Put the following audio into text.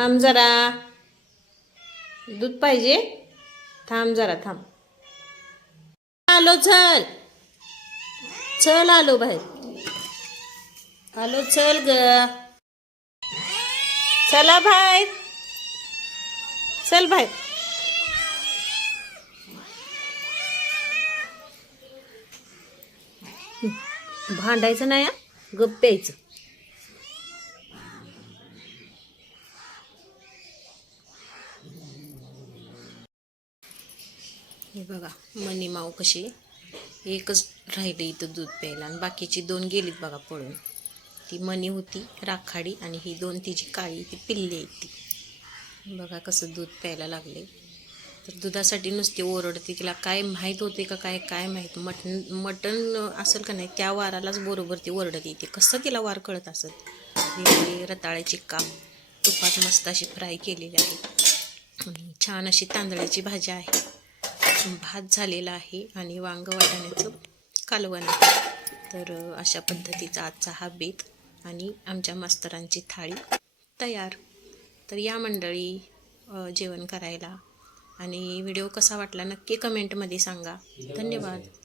थांब जरा, दूध पाहिजे, थांब जरा थांब. आलो, चल चल, आलो बाहेर, आलो, चल ग, चला बाहेर, चल बाहेर. भांडायचं नाही, गप्प प्यायचं. हे बघा मनी माऊ कशी, एकच राहिले इथं दूध प्यायला आणि बाकीची 2 गेलीत बघा पळून. ती मनी होती राखाडी आणि ही 2 तिची काळी ती पिल्ली आहेत ती. बघा कसं दूध प्यायला लागले. तर दुधासाठी नुसती ओरडते. तिला काय माहीत होते का काय माहीत. मटण असेल का नाही त्या वारालाच बरोबर ती ओरडत येते. कसं तिला वार कळत असेल. हे रताळ्याची काप तुपात मस्त अशी फ्राय केलेली आहे आणि छान अशी तांदळाची भाजी आहे. भात झालेला आहे आणि वांग वाटाण्याचं कालवण आहे. तर अशा पद्धतीचा आजचा हा बेत आणि आमच्या मास्तरांची थाळी तयार. तर या मंडळी जेवण करायला. आणि व्हिडिओ कसा वाटला नक्की कमेंटमध्ये सांगा. धन्यवाद.